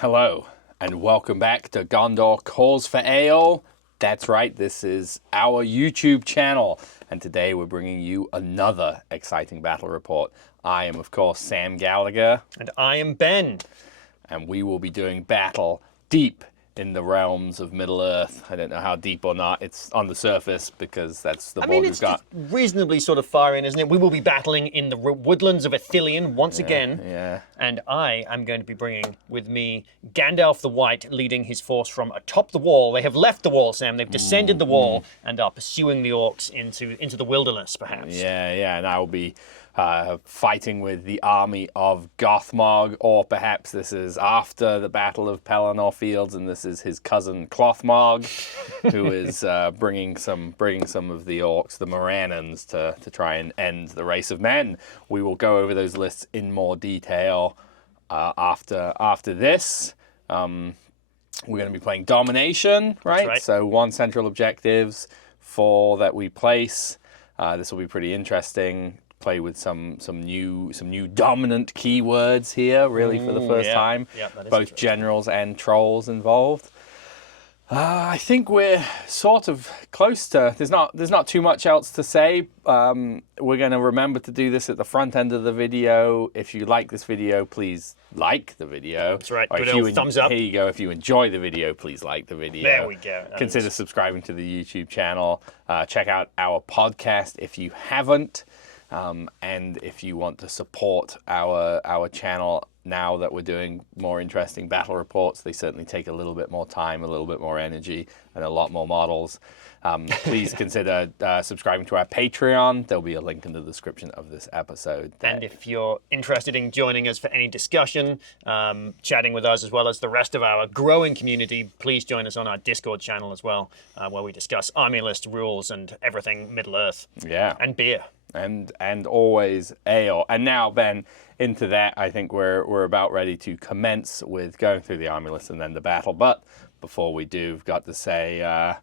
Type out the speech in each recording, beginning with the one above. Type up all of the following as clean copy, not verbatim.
Hello, and welcome back to Gondor Calls for Ale. That's right, this is our YouTube channel, and today we're bringing you another exciting battle report. I am, of course, Sam Gallagher. And I am Ben. And we will be doing battle deep in the realms of Middle-earth. I don't know how deep or not. It's on the surface because that's the board we've got. It's reasonably sort of far in, isn't it? We will be battling in the woodlands of Ithilien once again. Yeah. And I am going to be bringing with me Gandalf the White, leading his force from atop the wall. They have left the wall, Sam. They've descended the wall and are pursuing the orcs into the wilderness, perhaps. Yeah, and I will be fighting with the Army of Gothmog, or perhaps this is after the Battle of Pelennor Fields, and this is his cousin Clothmog, who is bringing some of the orcs, the Morannons, to try and end the race of men. We will go over those lists in more detail after this. We're going to be playing Domination, right? Right. So 1 central objectives, 4 that we place. This will be pretty interesting. Play with some new dominant keywords here, really, for the first time. Yeah, that is both generals and trolls involved. I think we're sort of close to. There's not too much else to say. We're going to remember to do this at the front end of the video. If you like this video, please like the video. That's right. Or Good old thumbs up. Here you go. If you enjoy the video, please like the video. There we go. Consider subscribing to the YouTube channel. Check out our podcast if you haven't. And if you want to support our channel now that we're doing more interesting battle reports, they certainly take a little bit more time, a little bit more energy, and a lot more models. Please consider subscribing to our Patreon. There'll be a link in the description of this episode. And if you're interested in joining us for any discussion, chatting with us as well as the rest of our growing community, please join us on our Discord channel as well, where we discuss army list rules and everything Middle-earth. Yeah. And beer. And always ale. And now, Ben, into that, I think we're about ready to commence with going through the army list and then the battle. But before we do, we've got to say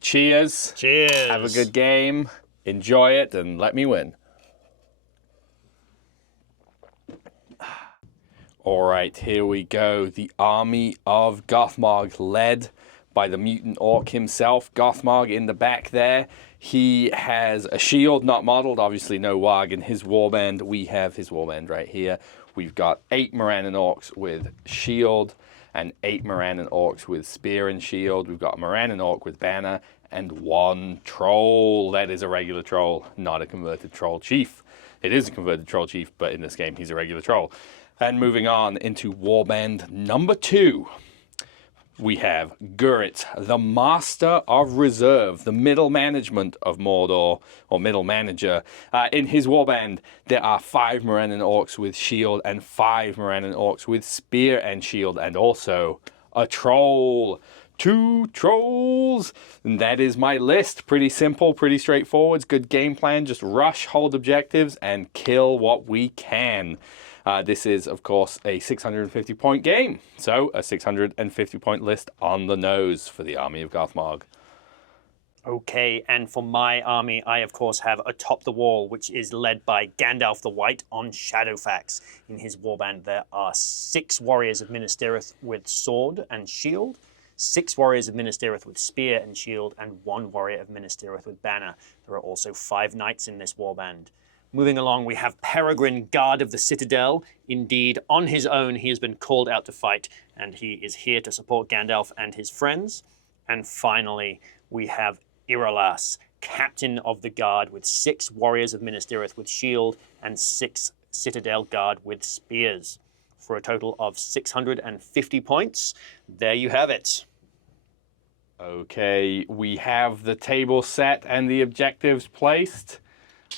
cheers. Cheers. Have a good game. Enjoy it, and let me win. All right, here we go. The Army of Gothmog, led by the mutant orc himself, Gothmog in the back there. He has a shield, not modeled, obviously no Warg in his warband. We have his warband right here. We've got 8 Morannon orcs with shield and 8 Morannon orcs with spear and shield. We've got a Morannon orc with banner and 1 troll. That is a regular troll, not a converted troll chief. It is a converted troll chief, but in this game he's a regular troll. And moving on into warband number 2. We have Gurrit, the Master of Reserve, the middle management of Mordor, or middle manager. In his warband, there are 5 Morannon orcs with shield and 5 Morannon orcs with spear and shield, and also a troll. 2 trolls. And that is my list. Pretty simple, pretty straightforward. Good game plan. Just rush, hold objectives, and kill what we can. This is, of course, a 650-point game, so a 650-point list on the nose for the Army of Gothmog. Okay, and for my army, I, of course, have Atop the Wall, which is led by Gandalf the White on Shadowfax. In his warband, there are 6 warriors of Minas Tirith with sword and shield, 6 warriors of Minas Tirith with spear and shield, and 1 warrior of Minas Tirith with banner. There are also 5 knights in this warband. Moving along, we have Peregrine, Guard of the Citadel. Indeed, on his own, he has been called out to fight, and he is here to support Gandalf and his friends. And finally, we have Irolas, Captain of the Guard, with 6 warriors of Minas Tirith with shield and 6 Citadel Guard with spears, for a total of 650 points. There you have it. Okay, we have the table set and the objectives placed.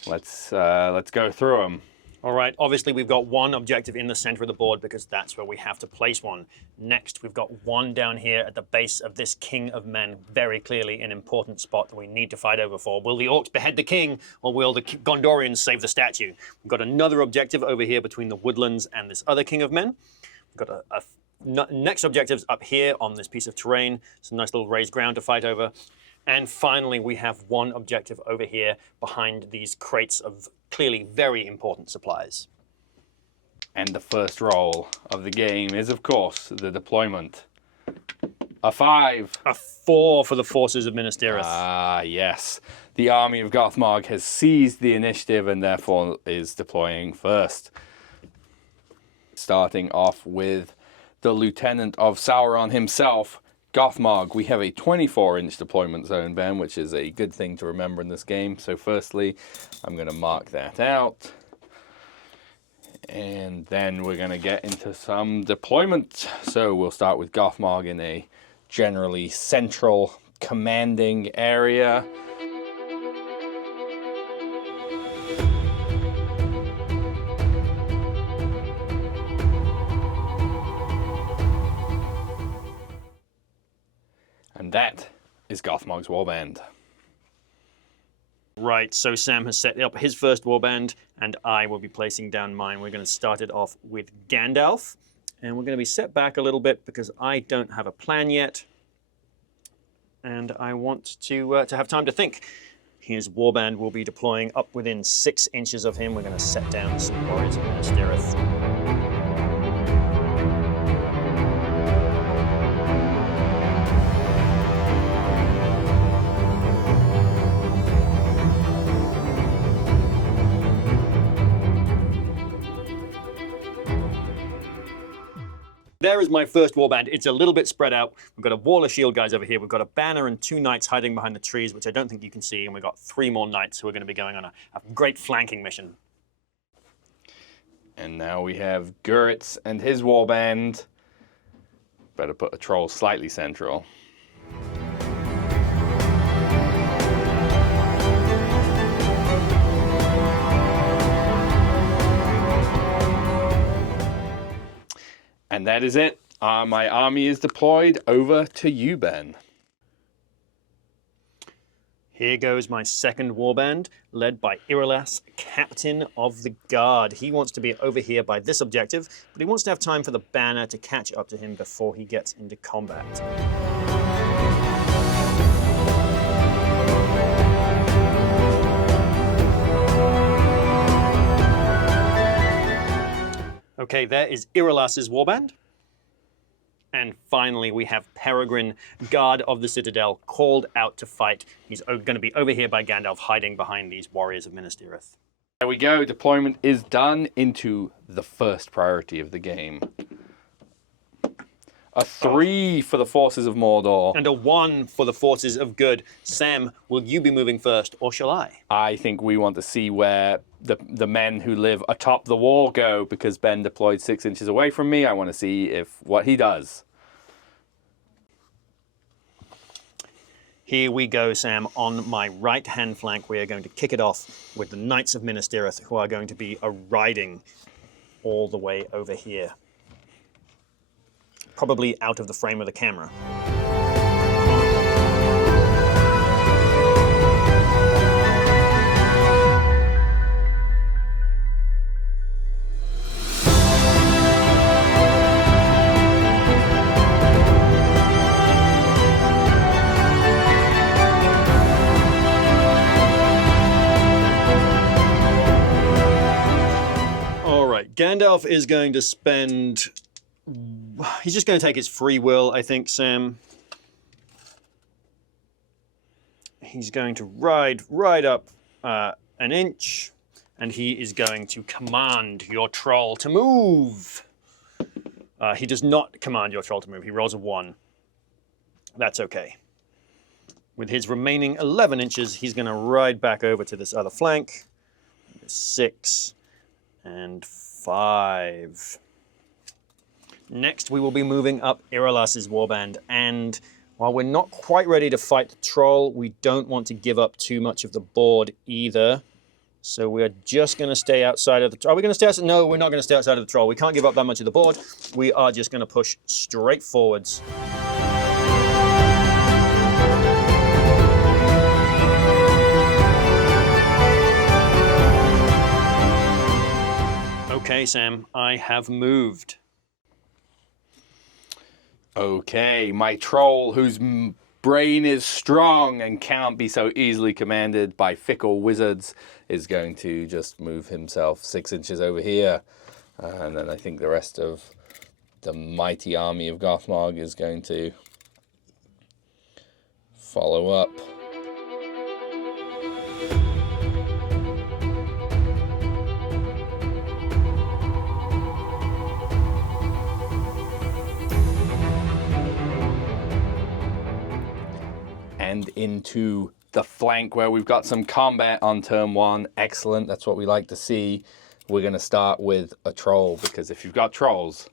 Let's go through them. All right, obviously we've got 1 objective in the center of the board because that's where we have to place one. Next, we've got 1 down here at the base of this King of Men, very clearly an important spot that we need to fight over for. Will the orcs behead the king, or will the Gondorians save the statue? We've got another objective over here between the woodlands and this other King of Men. We've got next objectives up here on this piece of terrain, some nice little raised ground to fight over. And finally, we have 1 objective over here behind these crates of clearly very important supplies. And the first roll of the game is, of course, the deployment. A 5. A 4 for the forces of Minas Tirith. Ah, yes. The Army of Gothmog has seized the initiative and therefore is deploying first. Starting off with the Lieutenant of Sauron himself, Gothmog. We have a 24-inch deployment zone, Ben, which is a good thing to remember in this game. So firstly, I'm going to mark that out. And then we're going to get into some deployment. So we'll start with Gothmog in a generally central commanding area. And that is Gothmog's warband. Right, so Sam has set up his first warband, and I will be placing down mine. We're going to start it off with Gandalf, and we're going to be set back a little bit because I don't have a plan yet, and I want to have time to think. His warband will be deploying up within 6 inches of him. We're going to set down some warriors of Minas Tirith. There is my first warband. It's a little bit spread out. We've got a wall of shield guys over here. We've got a banner and 2 knights hiding behind the trees, which I don't think you can see. And we've got 3 more knights who are going to be going on a great flanking mission. And now we have Guritz and his warband. Better put a troll slightly central. And that is it. My army is deployed. Over to you, Ben. Here goes my second warband, led by Irolas, Captain of the Guard. He wants to be over here by this objective, but he wants to have time for the banner to catch up to him before he gets into combat. Okay, there is Irolas's warband. And finally, we have Peregrine, Guard of the Citadel, called out to fight. He's going to be over here by Gandalf, hiding behind these warriors of Minas Tirith. There we go. Deployment is done into the first priority of the game. A 3 for the forces of Mordor. And a 1 for the forces of good. Sam, will you be moving first, or shall I? I think we want to see where the men who live atop the wall go, because Ben deployed 6 inches away from me. I want to see what he does. Here we go, Sam. On my right-hand flank, we are going to kick it off with the Knights of Minas Tirith, who are going to be riding all the way over here. Probably out of the frame of the camera. All right, Gandalf is going to spend... He's just going to take his free will, I think, Sam. He's going to ride up an inch, and he is going to command your troll to move. He does not command your troll to move. He rolls a 1. That's okay. With his remaining 11 inches, he's going to ride back over to this other flank. 6 and 5. Next, we will be moving up Irolas's warband, and while we're not quite ready to fight the troll, we don't want to give up too much of the board either. So we're just going to stay outside of the... Are we going to stay outside? No, we're not going to stay outside of the troll. We can't give up that much of the board. We are just going to push straight forwards. Okay, Sam, I have moved. Okay, my troll, whose brain is strong and can't be so easily commanded by fickle wizards, is going to just move himself 6 inches over here. And then I think the rest of the mighty army of Gothmog is going to follow up. And into the flank where we've got some combat on turn 1. Excellent, that's what we like to see. We're going to start with a troll, because if you've got trolls,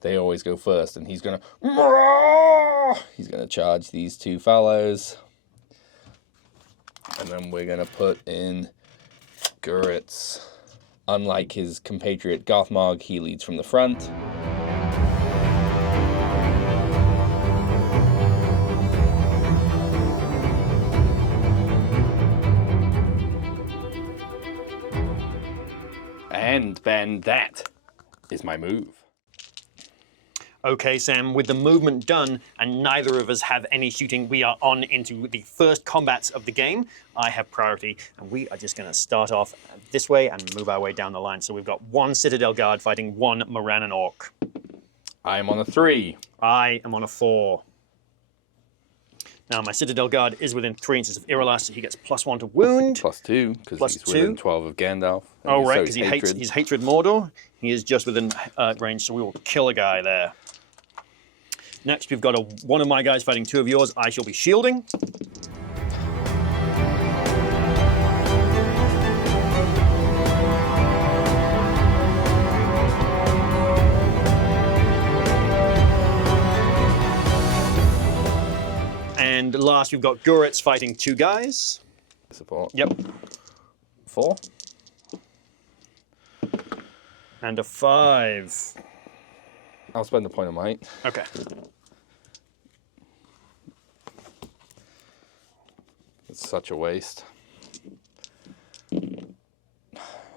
they always go first, and he's going to charge these 2 fellows. And then we're going to put in Gurritz. Unlike his compatriot Gothmog, he leads from the front. And then that is my move. Okay, Sam, with the movement done and neither of us have any shooting, we are on into the first combats of the game. I have priority, and we are just going to start off this way and move our way down the line. So we've got 1 Citadel Guard fighting 1 Morannon Orc. I am on a 3. I am on a 4. Now, my Citadel Guard is within 3 inches of Irolas, so he gets +1 to wound. +2, because he's within 12 of Gandalf. Oh, right, because he's hatred Mordor. He is just within range, so we will kill a guy there. Next, we've got one of my guys fighting 2 of yours. I shall be shielding. And last, we've got Gurritz fighting 2 guys. Support. Yep. 4. And a 5. I'll spend a point of might. Okay. It's such a waste.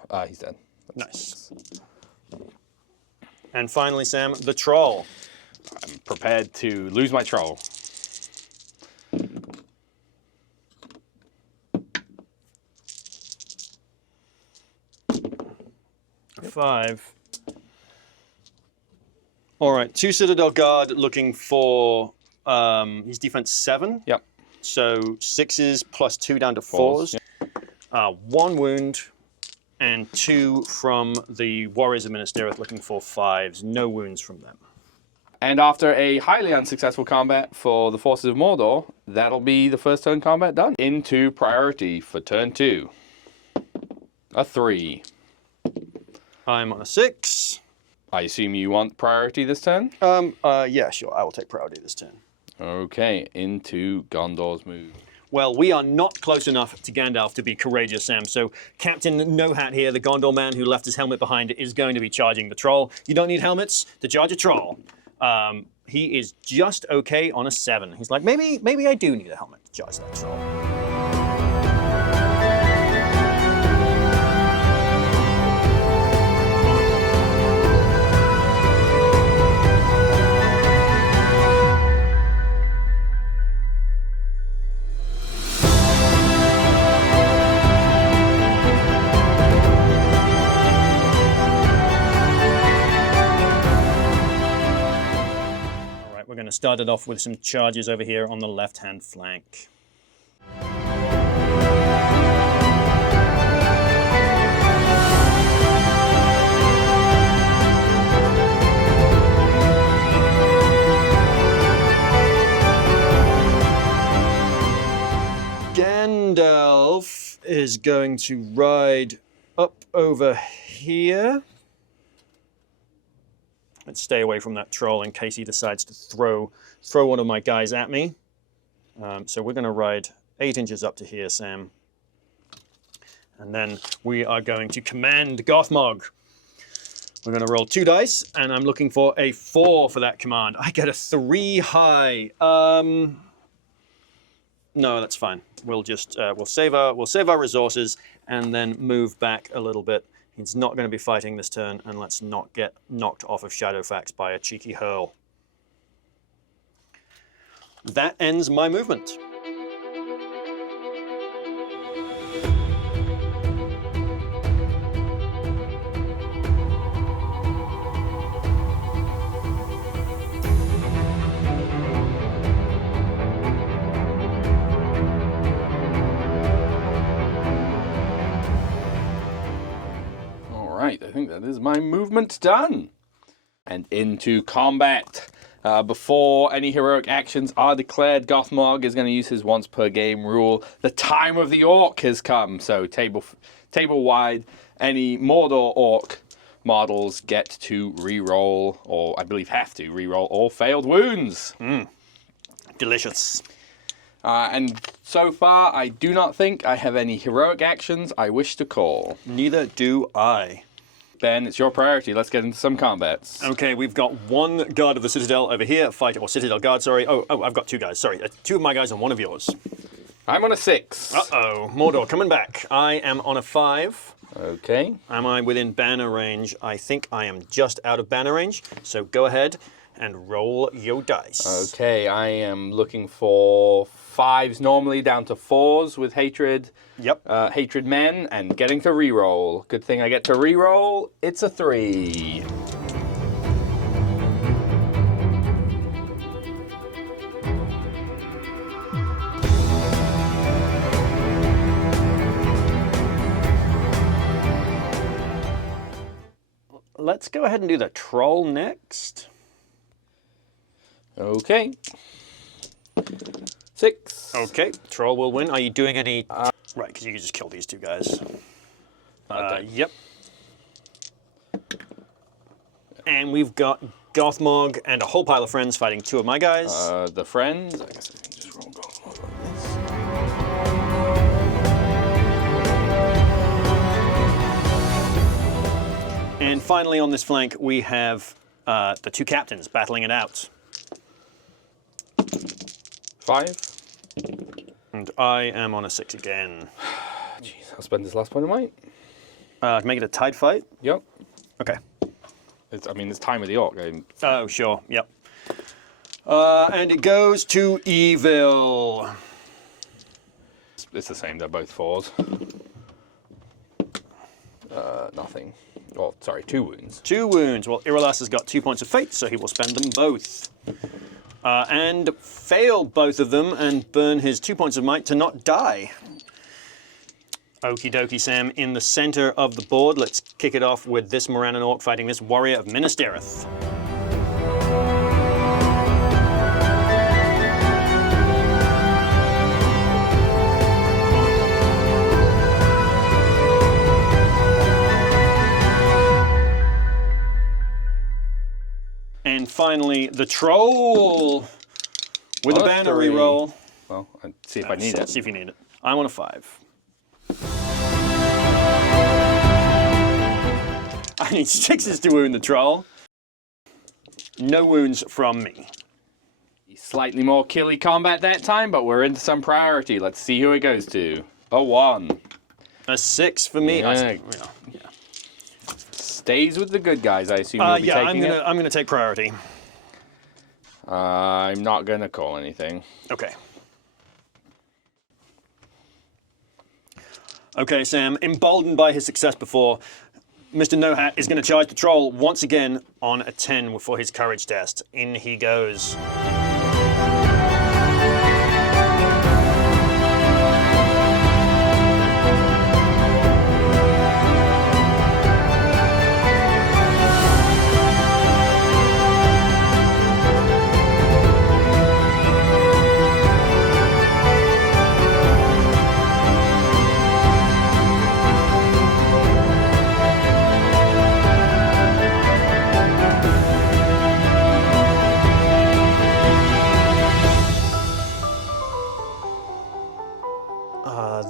Ah, he's dead. Nice. And finally, Sam, the troll. I'm prepared to lose my troll. Yep. 5. All right, 2 Citadel Guard looking for his defense 7. Yep. So 6s +2 down to 4s. Yep. 1 wound and 2 from the Warriors of Minas Tirith looking for 5s. No wounds from them. And after a highly unsuccessful combat for the forces of Mordor, that'll be the first turn combat done. Into priority for turn 2. A 3. I'm on a 6. I assume you want priority this turn? Yeah, sure. I will take priority this turn. Okay, into Gondor's move. Well, we are not close enough to Gandalf to be courageous, Sam. So Captain No Hat here, the Gondor man who left his helmet behind, is going to be charging the troll. You don't need helmets to charge a troll. He is just okay on a 7. He's like, maybe I do need a helmet to charge that troll. We're going to start it off with some charges over here on the left-hand flank. Gandalf is going to ride up over here. Let's stay away from that troll in case he decides to throw one of my guys at me. So we're going to ride 8 inches up to here, Sam. And then we are going to command Gothmog. We're going to roll 2 dice, and I'm looking for a 4 for that command. I get a 3 high. No, that's fine. We'll just we'll save our resources and then move back a little bit. He's not going to be fighting this turn, and let's not get knocked off of Shadowfax by a cheeky hurl. That ends my movement. right, I think that is my movement done. And into combat. Before any heroic actions are declared, Gothmog is going to use his once per game rule. The time of the orc has come. So table wide, any Mordor orc models get to reroll, or I believe have to reroll, all failed wounds. Delicious. And so far, I do not think I have any heroic actions I wish to call. Neither do I. Ben, it's your priority. Let's get into some combats. Okay, we've got one guard of the Citadel over here, or Citadel guard, sorry. Oh, I've got two guys, sorry. Two of my guys and one of yours. I'm on a 6. Uh-oh, Mordor coming back. I am on a 5. Okay. Am I within banner range? I think I am just out of banner range, so go ahead and roll your dice. Okay, I am looking for 5s normally down to 4s with hatred. Yep. Hatred men and getting to reroll. Good thing I get to reroll. It's a 3. Let's go ahead and do the troll next. Okay. 6. Okay, troll will win. Are you doing any... right, because you can just kill these two guys. Okay. Yep. And we've got Gothmog and a whole pile of friends fighting two of my guys. The friends. I guess I can just roll Gothmog on this. And finally on this flank, we have the two captains battling it out. 5. And I am on a 6 again. Jeez, I'll spend this last point of might. To make it a tied fight? Yep. Okay. It's time of the orc. Oh, sure, yep. And it goes to evil. It's the same, they're both 4s. Nothing. Well, sorry, 2 wounds. 2 wounds. Well, Irolas has got 2 points of fate, so he will spend them both. And fail both of them and burn his 2 points of might to not die. Okie dokie, Sam. In the center of the board, let's kick it off with this Morannon Orc fighting this warrior of Minas Tirith. And finally, the troll with a banner 3. reroll. Well, I'll see if I need it. See if you need it. I'm on a 5. I need 6s to wound the troll. No wounds from me. Slightly more killy combat that time, but we're into some priority. Let's see who it goes to. A 1. A 6 for me. Yeah. Yeah. Stays with the good guys, I assume you'll be taking it. I'm gonna take priority. I'm not gonna call anything. Okay. Okay, Sam. Emboldened by his success before, Mr. No Hat is going to charge the troll once again on a 10 for his courage test. In he goes.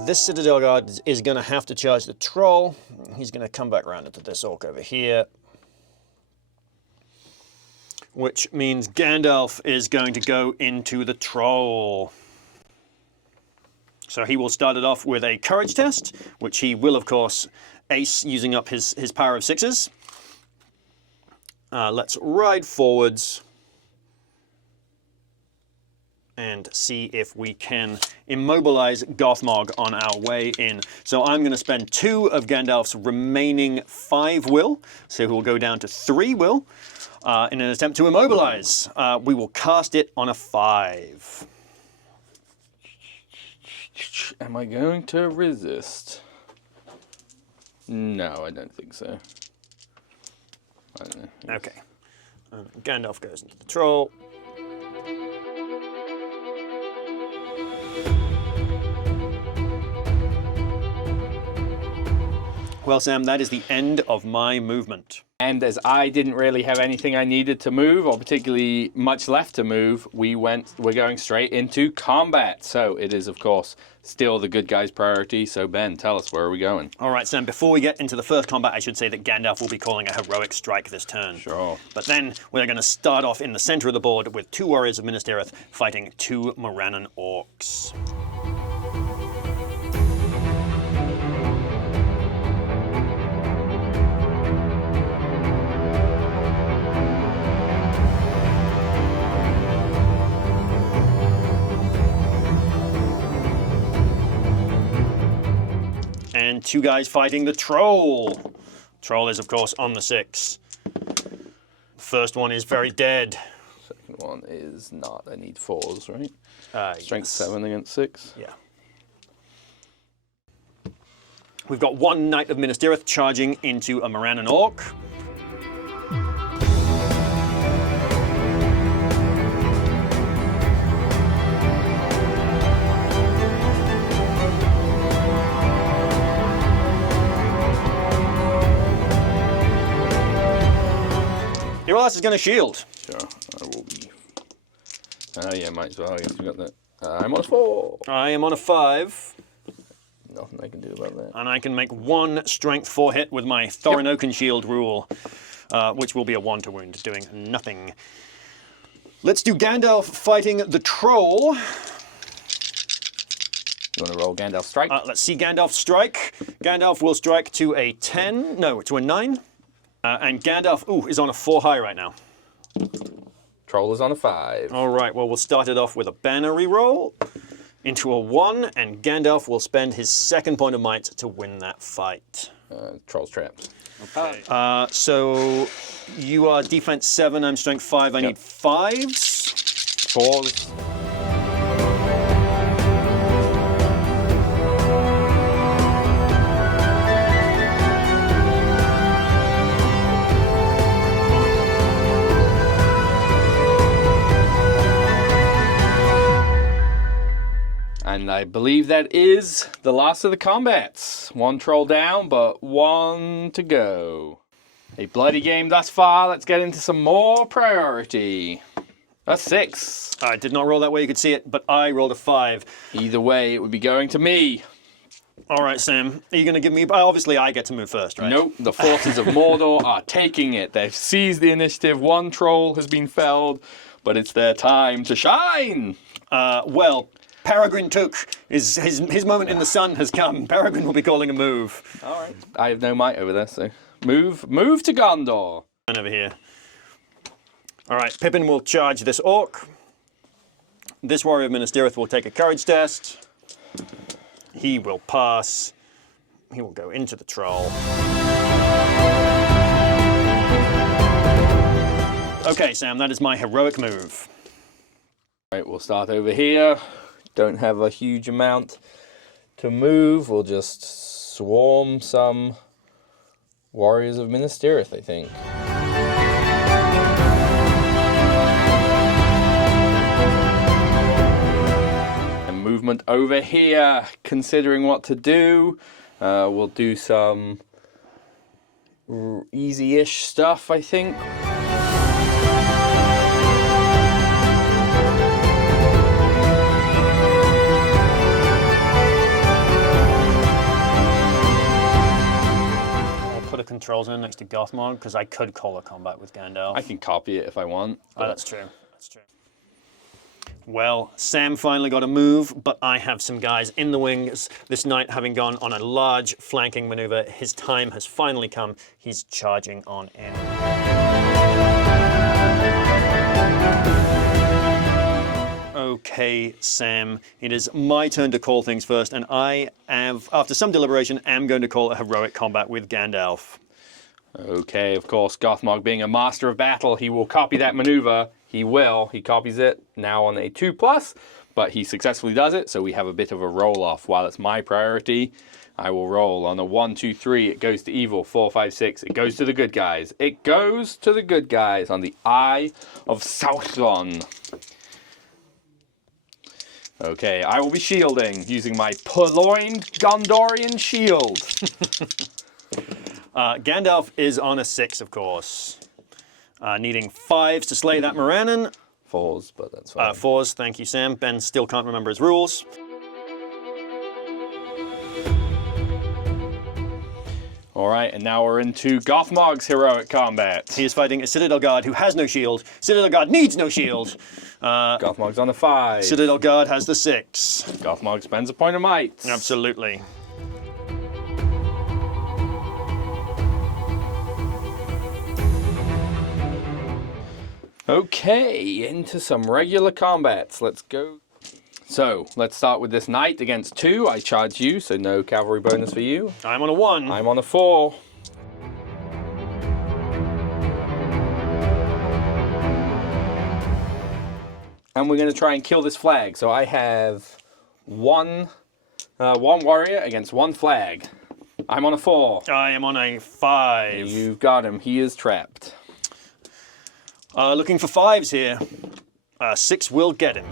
This Citadel Guard is going to have to charge the troll. He's going to come back around into this orc over here. Which means Gandalf is going to go into the troll. So he will start it off with a courage test, which he will, of course, ace using up his power of 6s. Let's ride forwards and see if we can immobilize Gothmog on our way in. So I'm going to spend 2 of Gandalf's remaining 5 will, so he'll go down to 3 will, in an attempt to immobilize. We will cast it on a 5. Am I going to resist? No, I don't think so. Okay. Gandalf goes into the troll. Well, Sam, that is the end of my movement. And as I didn't really have anything I needed to move, or particularly much left to move, we're going straight into combat. So it is, of course, still the good guy's priority. So Ben, tell us, where are we going? All right, Sam, before we get into the first combat, I should say that Gandalf will be calling a heroic strike this turn. Sure. But then we're going to start off in the center of the board with 2 warriors of Minas Tirith fighting 2 Morannon orcs. And 2 guys fighting the troll. Troll is, of course, on the 6. First one is very dead. Second one is not. I need 4s, right? Strength Yes. 7 against 6. Yeah. We've got 1 Knight of Minas Tirith charging into a Morannon orc. Irolas is going to shield. Sure, I will be. Yeah, might as well. I guess we got that. I'm on a 4. I am on a 5. Nothing I can do about that. And I can make 1 strength 4 hit with my Thorin Oakenshield rule, which will be a 1 to wound, doing nothing. Let's do Gandalf fighting the troll. You want to roll Gandalf strike? Let's see Gandalf strike. Gandalf will strike to a 10. No, to a 9. And Gandalf, is on a 4 high right now. Troll is on a 5. All right, well, we'll start it off with a banner reroll into a 1, and Gandalf will spend his 2nd point of might to win that fight. Troll's trapped. Okay. So you are defense 7, I'm strength 5. I need 5s. 4s. And I believe that is the last of the combats. 1 troll down, but 1 to go. A bloody game thus far. Let's get into some more priority. That's 6. I did not roll that way, you could see it, but I rolled a 5. Either way, it would be going to me. All right, Sam, are you going to give me... Obviously, I get to move first, right? Nope, the forces of Mordor are taking it. They've seized the initiative. 1 troll has been felled, but it's their time to shine. Well, Peregrine took his moment in the sun has come. Peregrine will be calling a move. All right. I have no might over there, so move to Gondor. And over here. All right, Pippin will charge this orc. This warrior of Minas Tirith will take a courage test. He will pass. He will go into the troll. Okay, Sam, that is my heroic move. All right, we'll start over here. Don't have a huge amount to move. We'll just swarm some warriors of Minas Tirith, I think. And movement over here, considering what to do. We'll do some easy-ish stuff, I think. Put a control zone next to Gothmog, because I could call a combat with Gandalf. I can copy it if I want. Oh, that's true. That's true. Well, Sam finally got a move, but I have some guys in the wings. This knight, having gone on a large flanking maneuver, his time has finally come. He's charging on in. Okay, Sam, it is my turn to call things first, and I have, after some deliberation, am going to call a heroic combat with Gandalf. Okay, of course, Gothmog being a master of battle, he will copy that maneuver. He copies it, now on a 2+, but he successfully does it, so we have a bit of a roll-off. While it's my priority, I will roll on a 1, 2, 3. It goes to evil. 4, 5, 6. It goes to the good guys. It goes to the good guys on the Eye of Sauron. Okay, I will be shielding using my purloined Gondorian shield. Gandalf is on a 6, of course. Needing 5s to slay that Morannon. 4s, but that's fine. 4s, thank you, Sam. Ben still can't remember his rules. All right, and now we're into Gothmog's heroic combat. He is fighting a Citadel Guard who has no shield. Citadel Guard needs no shield. Gothmog's on a 5. Citadel Guard has the 6. Gothmog spends a point of might. Absolutely. Okay, into some regular combats. Let's go. So, let's start with this knight against 2. I charge you, so no cavalry bonus for you. I'm on a 1. I'm on a 4. And we're going to try and kill this flag. So I have one warrior against 1 flag. I'm on a 4. I am on a 5. You've got him. He is trapped. Looking for 5s here. 6 will get him.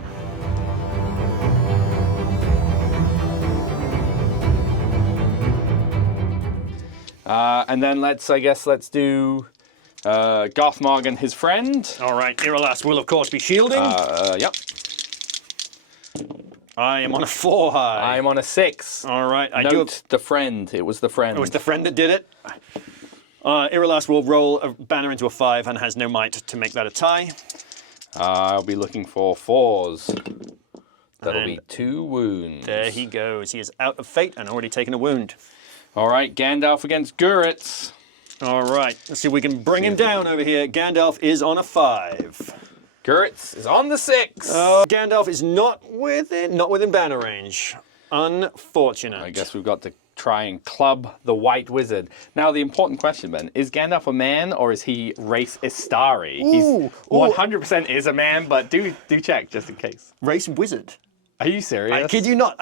And then let's do Gothmog and his friend. All right, Irolas will of course be shielding. Yep. I am on a 4 high. I'm on a 6. All right, Note the friend. It was the friend. It was the friend that did it. Irolas will roll a banner into a 5 and has no might to make that a tie. I'll be looking for 4s. That'll be 2 wounds. There he goes. He is out of fate and already taken a wound. All right, Gandalf against Guritz. All right, let's see if we can bring him down over here. Gandalf is on a 5. Guritz is on the 6. Gandalf is not within banner range. Unfortunate. I guess we've got to try and club the White Wizard. Now, the important question, Ben, is Gandalf a man or is he race Istari? He's 100% is a man, but do check just in case. Race wizard. Are you serious? I kid you not.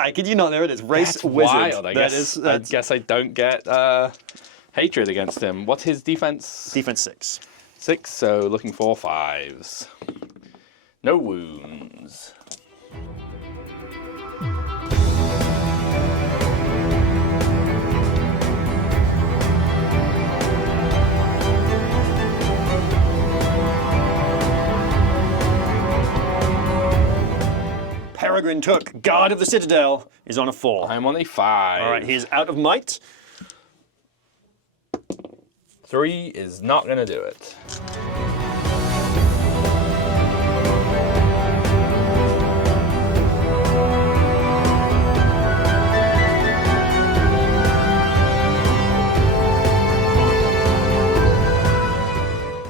There it is. Race That's wizard. wild. I guess I don't get hatred against him. What's his defense? Defense 6. 6, so looking for 5s. No wounds. Peregrine Took, Guard of the Citadel, is on a 4. I'm on a 5. All right, he is out of might. 3 is not going to do it.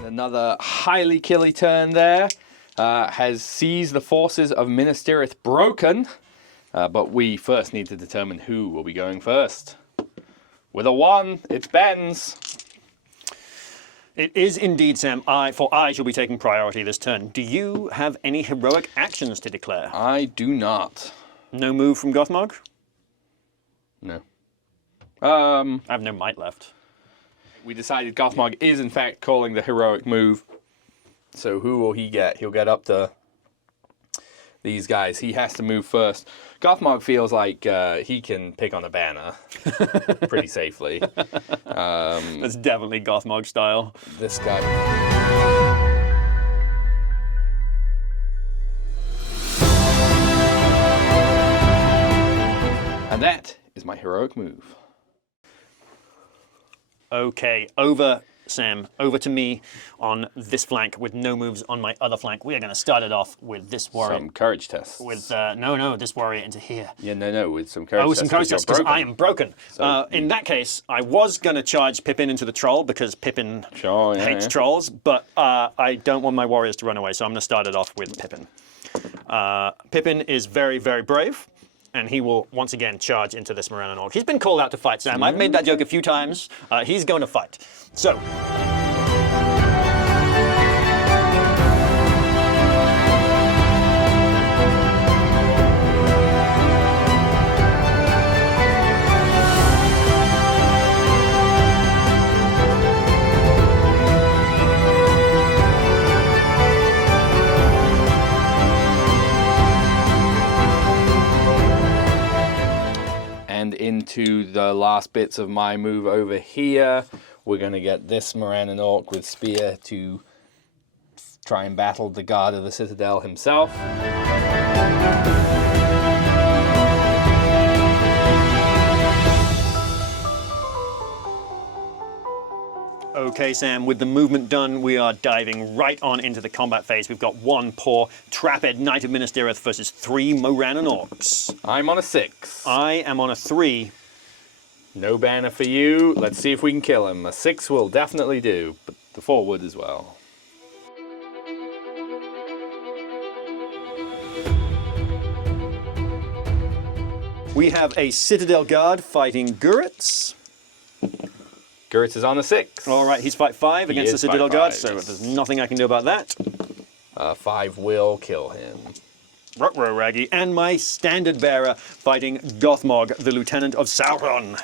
Another highly killy turn there. Has seized the forces of Minas Tirith broken, but we first need to determine who will be going first. With a 1, it's Ben's. It is indeed, Sam. I shall be taking priority this turn. Do you have any heroic actions to declare? I do not. No move from Gothmog? No. I have no might left. We decided Gothmog is in fact calling the heroic move. So who will he get? He'll get up to these guys. He has to move first. Gothmog feels like he can pick on a banner pretty safely. That's definitely Gothmog style. This guy. And that is my heroic move. Okay, over, Sam, over to me on this flank with no moves on my other flank. We are going to start it off with this warrior. Some courage tests. With, this warrior into here. Yeah, no, with some courage tests. Some courage tests, because I am broken. So, in that case, I was going to charge Pippin into the troll, because Pippin hates trolls, but I don't want my warriors to run away, so I'm going to start it off with Pippin. Pippin is very, very brave. And he will once again charge into this Morannon orc. He's been called out to fight, Sam. I've made that joke a few times. He's going to fight. So. And into the last bits of my move over here, we're going to get this Morannon Orc with Spear to try and battle the guard of the Citadel himself. Okay, Sam, with the movement done, we are diving right on into the combat phase. We've got one poor Trapped Knight of Minas Tirith versus 3 Morannon Orcs. I'm on a 6. I am on a 3. No banner for you. Let's see if we can kill him. A 6 will definitely do, but the 4 would as well. We have a Citadel Guard fighting Gurits. Gurits is on a 6. All right, he's fight 5 against the is Citadel fight Guard, 5, so yes. there's nothing I can do about that. 5 will kill him. Ruh-roh, Raggy. And my Standard Bearer fighting Gothmog, the Lieutenant of Sauron.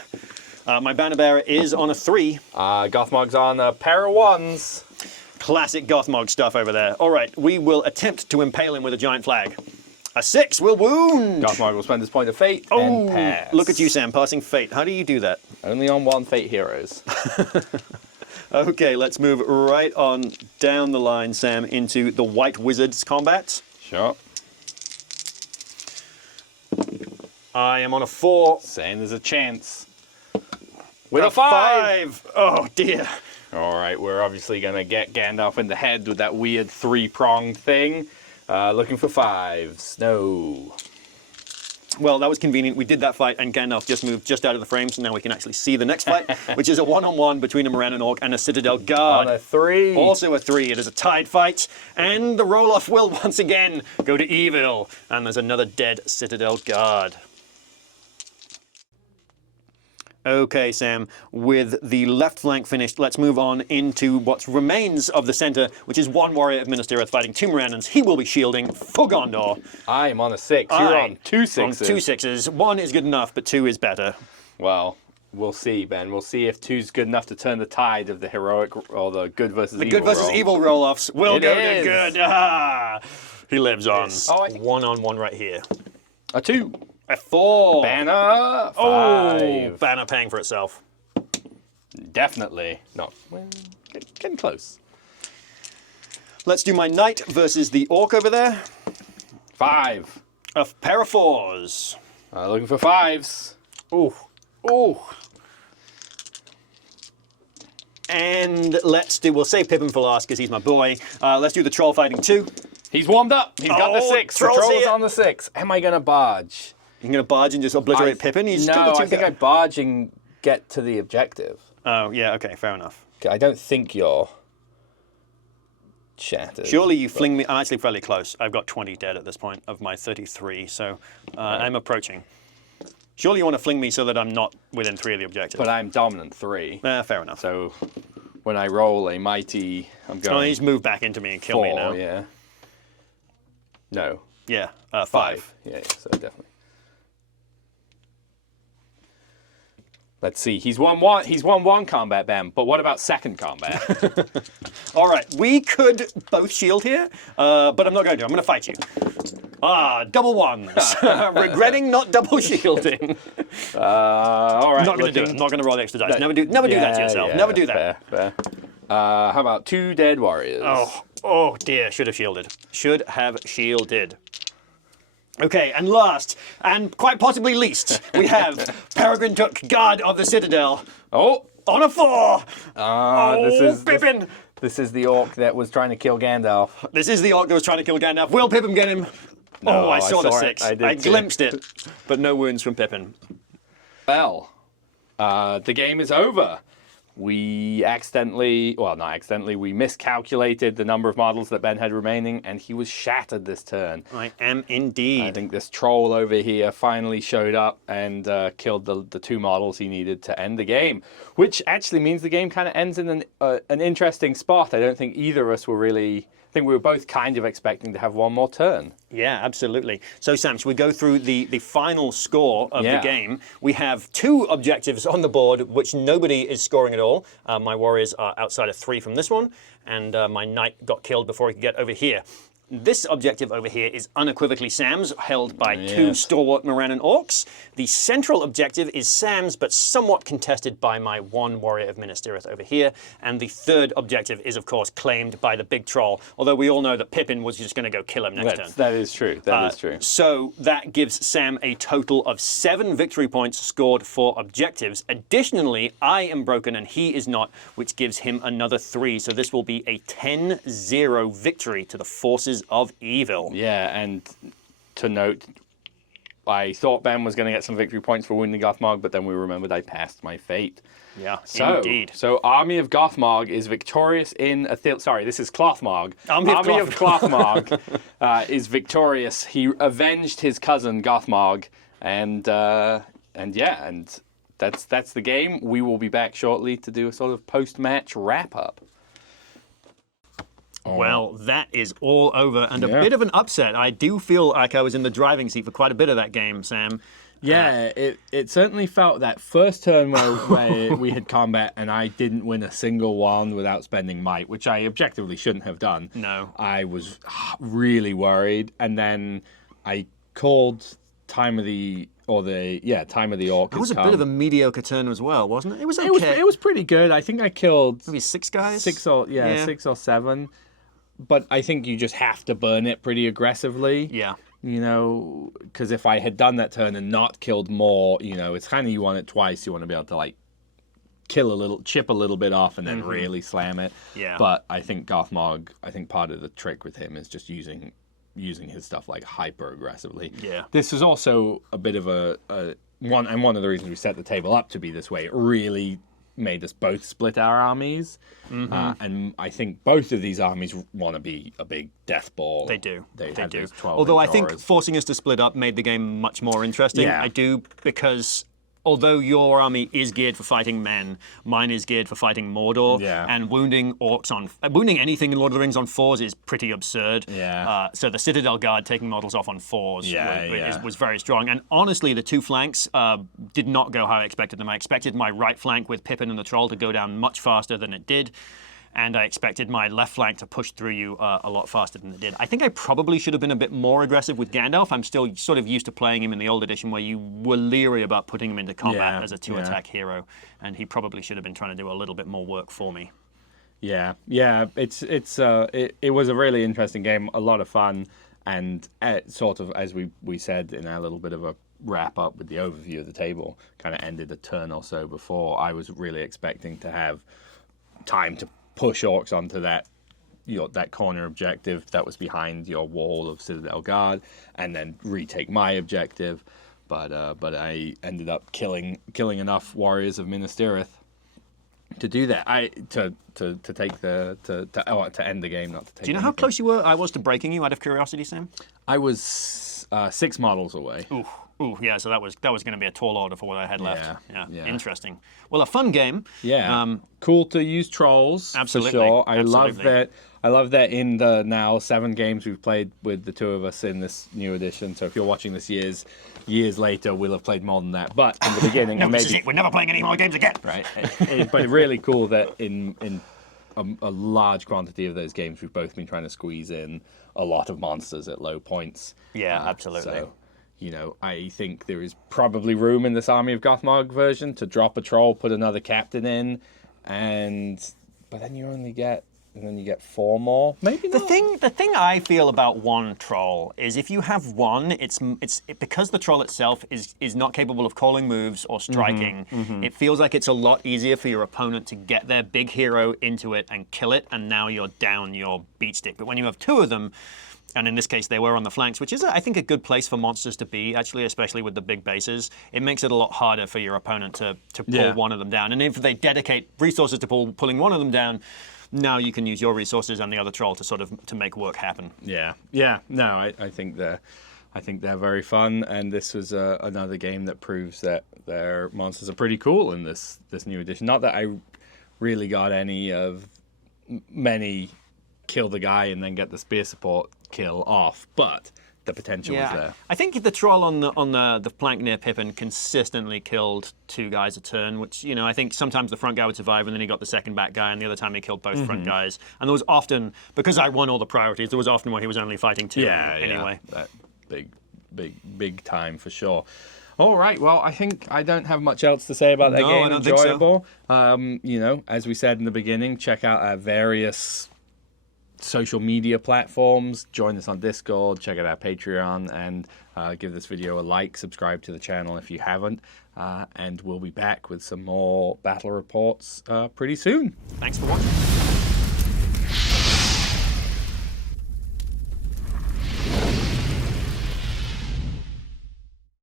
My Banner Bearer is on a 3. Gothmog's on a pair of 1s. Classic Gothmog stuff over there. All right, we will attempt to impale him with a giant flag. A 6 will wound. Gothmog will spend his point of fate and pass. Look at you, Sam, passing fate. How do you do that? Only on 1 fate heroes. Okay, let's move right on down the line, Sam, into the White Wizards combat. Sure. I am on a 4. Saying there's a chance. With a 5! Oh, dear. All right, we're obviously going to get Gandalf in the head with that weird 3-pronged thing. Looking for 5s. No. Well, that was convenient. We did that fight, and Gandalf just moved just out of the frame, so now we can actually see the next fight, which is a one-on-one between a Morannon Orc and a Citadel Guard. On a 3. Also a 3. It is a tied fight, and the roll-off will once again go to evil. And there's another dead Citadel Guard. Okay, Sam, with the left flank finished, let's move on into what remains of the center, which is 1 warrior of Minas Tirith fighting 2 Morannons. He will be shielding for Gondor. I am on a 6. You're on 2 6s. On 2 6s. 1 is good enough, but 2 is better. Well, we'll see, Ben. We'll see if 2's good enough to turn the tide of the heroic or the good versus evil. The good versus roll. evil roll-offs will go is. to good. Ah, he lives on. Oh, I think- 1-on-1 right here. A 2. A 4. Banner 5. Oh, banner paying for itself. Definitely. No. Well, getting close. Let's do my knight versus the orc over there. 5. A pair of 4s. Looking for 5s. Ooh. Ooh. And we'll save Pippin for last because he's my boy. Let's do the troll fighting 2. He's warmed up. He's got the 6. The Troll's troll is here. on the 6. Am I going to barge? You're going to barge and just obliterate Pippin? He's got the 2 I think I barge and get to the objective. Oh, yeah, okay, fair enough. I don't think you're shattered. Surely you fling me. I'm actually fairly close. I've got 20 dead at this point of my 33, so I'm approaching. Surely you want to fling me so that I'm not within 3 of the objectives. But I'm dominant 3. Fair enough. So when I roll a mighty, I'm going. Oh, he's moved back into me and kill 4, me now. Yeah. No. Yeah, 5. Yeah, so definitely. Let's see. He's won one combat, Ben. But what about second combat? All right, we could both shield here, but I'm not going to. I'm going to fight you. Double 1s. Regretting not double shielding. All right. Not going to do it. Not going to roll the extra dice. Never do that to yourself. Never do that. Fair. How about 2 dead warriors? Oh dear. Should have shielded. Should have shielded. Okay, and last, and quite possibly least, we have Peregrine Took, Guard of the Citadel. Oh! On a 4! Pippin! This is the orc that was trying to kill Gandalf. This is the orc that was trying to kill Gandalf. Will Pippin get him? No, I saw the it. 6. I glimpsed it, but no wounds from Pippin. Well, the game is over. We we miscalculated the number of models that Ben had remaining, and he was shattered this turn. I am indeed. I think this troll over here finally showed up and killed the 2 models he needed to end the game, which actually means the game kind of ends in an interesting spot. I don't think either of us were really... I think we were both kind of expecting to have one more turn. Yeah, absolutely. So, Sam, should we go through the final score of the game? We have 2 objectives on the board, which nobody is scoring at all. My warriors are outside of 3 from this one, and my knight got killed before he could get over here. This objective over here is unequivocally Sam's, held by two stalwart Morannon orcs. The central objective is Sam's, but somewhat contested by my one warrior of Minas Tirith over here. And the third objective is, of course, claimed by the big troll, although we all know that Pippin was just going to go kill him next turn. That is true. That is true. So that gives Sam a total of 7 victory points scored for objectives. Additionally, I am broken and he is not, which gives him another 3. So this will be a 10-0 victory to the forces of evil. Yeah, and to note, I thought Ben was going to get some victory points for winning Gothmog, but then we remembered I passed my fate. Yeah, indeed. So Army of Gothmog is victorious in Sorry, this is Clothmog. Army of Clothmog is victorious. He avenged his cousin Gothmog, and that's the game. We will be back shortly to do a sort of post-match wrap-up. Well, that is all over, and a bit of an upset. I do feel like I was in the driving seat for quite a bit of that game, Sam. Yeah, it certainly felt that first turn where we had combat and I didn't win a single one without spending might, which I objectively shouldn't have done. No. I was really worried, and then I called Time of the Orc. It was a bit of a mediocre turn as well, wasn't it? It was okay. It was pretty good. I think I killed maybe 6 guys. 6 or 7. But I think you just have to burn it pretty aggressively. Yeah. You know, because if I had done that turn and not killed more, you know, it's kind of you want it twice. You want to be able to like chip a little bit off, and then really slam it. Yeah. But I think Gothmog, part of the trick with him is just using his stuff like hyper aggressively. Yeah. This is also a bit of one of the reasons we set the table up to be this way. It really made us both split our armies, and I think both of these armies want to be a big death ball. They do. They do. Although I think forcing us to split up made the game much more interesting. Yeah. I do, because although your army is geared for fighting men, mine is geared for fighting Mordor. Yeah. And wounding anything in Lord of the Rings on 4s is pretty absurd. Yeah. So the Citadel Guard taking models off on 4s was very strong. And honestly, the 2 flanks did not go how I expected them. I expected my right flank with Pippin and the Troll to go down much faster than it did. And I expected my left flank to push through you a lot faster than it did. I think I probably should have been a bit more aggressive with Gandalf. I'm still sort of used to playing him in the old edition where you were leery about putting him into combat as a 2-attack hero. And he probably should have been trying to do a little bit more work for me. Yeah. It was a really interesting game, a lot of fun, and sort of, as we said in our little bit of a wrap up with the overview of the table, kind of ended a turn or so before. I was really expecting to have time to push orcs onto that corner objective that was behind your wall of Citadel Guard, and then retake my objective. But I ended up killing enough warriors of Minas Tirith to do that. To end the game, not to take. Do you know how close I was to breaking you? Out of curiosity, Sam. I was 6 models away. Ooh, yeah. So that was going to be a tall order for what I had left. Yeah. Interesting. Well, a fun game. Yeah. Cool to use trolls. Absolutely. For sure. I love that in the now 7 games we've played with the 2 of us in this new edition. So if you're watching this years later, we'll have played more than that. But in the beginning, this is it. We're never playing any more games again. Right. But really cool that in a large quantity of those games, we've both been trying to squeeze in a lot of monsters at low points. Yeah, absolutely. So, I think there is probably room in this Army of Gothmog version to drop a troll, put another captain in, but then you get 4 more. Maybe not. The thing I feel about one troll is if you have one, it's because the troll itself is not capable of calling moves or striking. It feels like it's a lot easier for your opponent to get their big hero into it and kill it, and now you're down your beat stick. But when you have 2 of them, and in this case they were on the flanks, which is, I think, a good place for monsters to be, actually, especially with the big bases. It makes it a lot harder for your opponent to pull one of them down. And if they dedicate resources to pulling one of them down, now you can use your resources and the other troll to make work happen. Yeah. No, I think they're very fun, and this was another game that proves that their monsters are pretty cool in this new edition. Not that I really got many kill the guy and then get the spear support kill off, but the potential was there. I think the troll on the flank near Pippin consistently killed 2 guys a turn, which, you know, I think sometimes the front guy would survive and then he got the second back guy, and the other time he killed both front guys. And there was often, because I won all the priorities, there was often where he was only fighting 2 anyway. That big time for sure. All right, well, I think I don't have much else to say about that game. I don't think so. Enjoyable. You know, as we said in the beginning, check out our various social media platforms. Join us on Discord, check out our Patreon, and give this video a like. Subscribe to the channel if you haven't. And we'll be back with some more battle reports pretty soon. Thanks for watching.